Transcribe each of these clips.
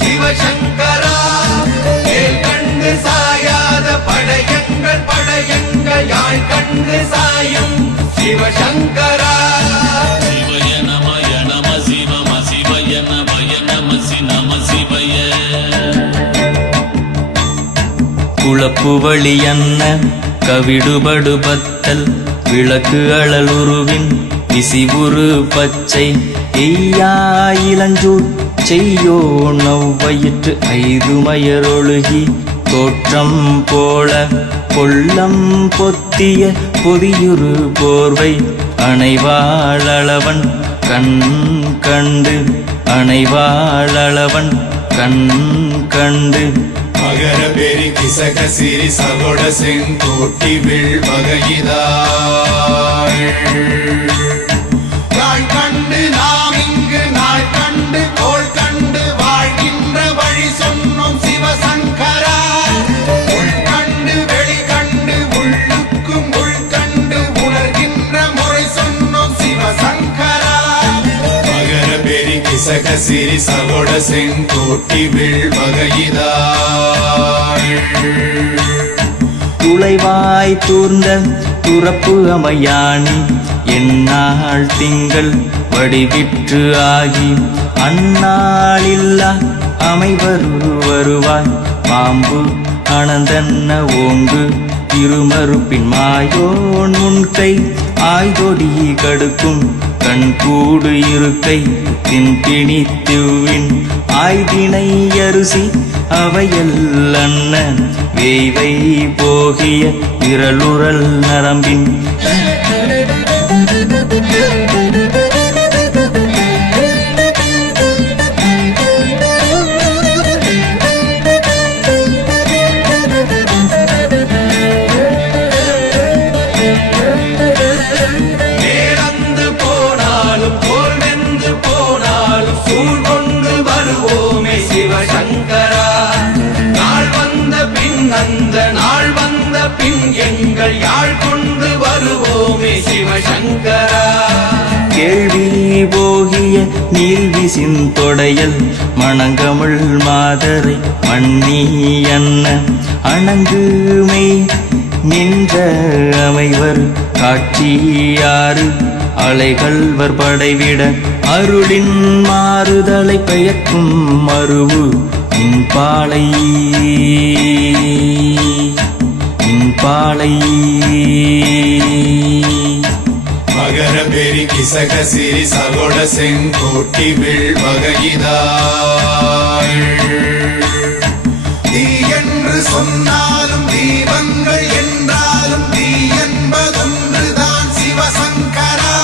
சிவசங்கரா கண்டு சாயாத படையங்கள் படையங்கள் யாழ் கண்டு சாயும் சிவசங்கரா சிவய நமய நம சிவம சிவய நமய நம நம சிவய குழப்பு வழியன்ன கவிடுபடுபத்தல் விளக்கு அழலுருவின் விசிவுரு பச்சை எய்யா இளஞ்சூர் செய்யோ நவ்வயிற்று ஐதுமயரொழுகி தோற்றம் போல கொள்ளம் பொத்திய பொதியுரு போர்வை அணைவாழவன் கண் கண்டு அணைவாழவன் கண் கண்டு மகர பெரி கிசக சிறி சகோட செங்கோட்டி வில் வகையிதாள் நாள் கண்டு நாம் இங்கு நாள் கண்டு கோள் கண்டு வாழ்கின்ற வழி சொன்னோம் சிவசங்கரா உள் கண்டு வெளி கண்டு உள்ளுக்கும் உள் கண்டு உணர்கின்ற முறை சொன்னோம் சிவசங்கரா மகர பெரி கிசக சிறி சகோட செங்கோட்டி வில் வகையிதாள் துளைவாய் தூர்ந்த துறப்பு அமையாணி எந்நாள் திங்கள் வடிவிற்று ஆகி அந்நாளில்லா அமைவரு வருவாய் பாம்பு அனந்தன்ன ஓங்கு இருமறுப்பின் மாயோன் முன்கை ஆய்தொடி கடுக்கும் கண்கூடு இருக்கை தின்பிணி திவ்வின் ஆய்தினை அரிசி அவையல் அன்ன வேய்வை போகிய விரலுரல் நரம்பின் அந்த நாள் வந்த பின் எங்கள் யாழ் கொண்டு வருவோமே சிவசங்கரா கேள்வி போகிய நீல்விசின் தொடையல் மணங்கமிழ் மாதரை மண்ணி அன்ன அணங்குமை நின்ற அமைவர் காட்சியாறு அலைகள்வர் படைவிட அருளின் மாறுதலை பெயர்க்கும் மருவு இன்பாலை இன்பாலை மகர பெரி கிசக சிறி சகோட செங்கோட்டி வில் வகையிதாள் தீ என்று சொன்னாலும் தீபங்கள் என்றாலும் தீ என்பதொன்றுதான் சிவசங்கரா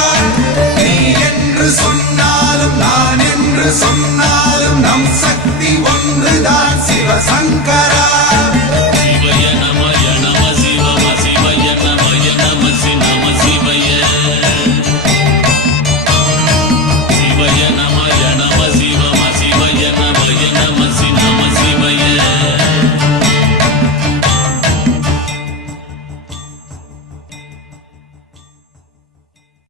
நீ என்று சொன்னாலும் நான் என்று சொன்னாலும் நம் சக்தி ஒன்றுதான் சிவசங்கரா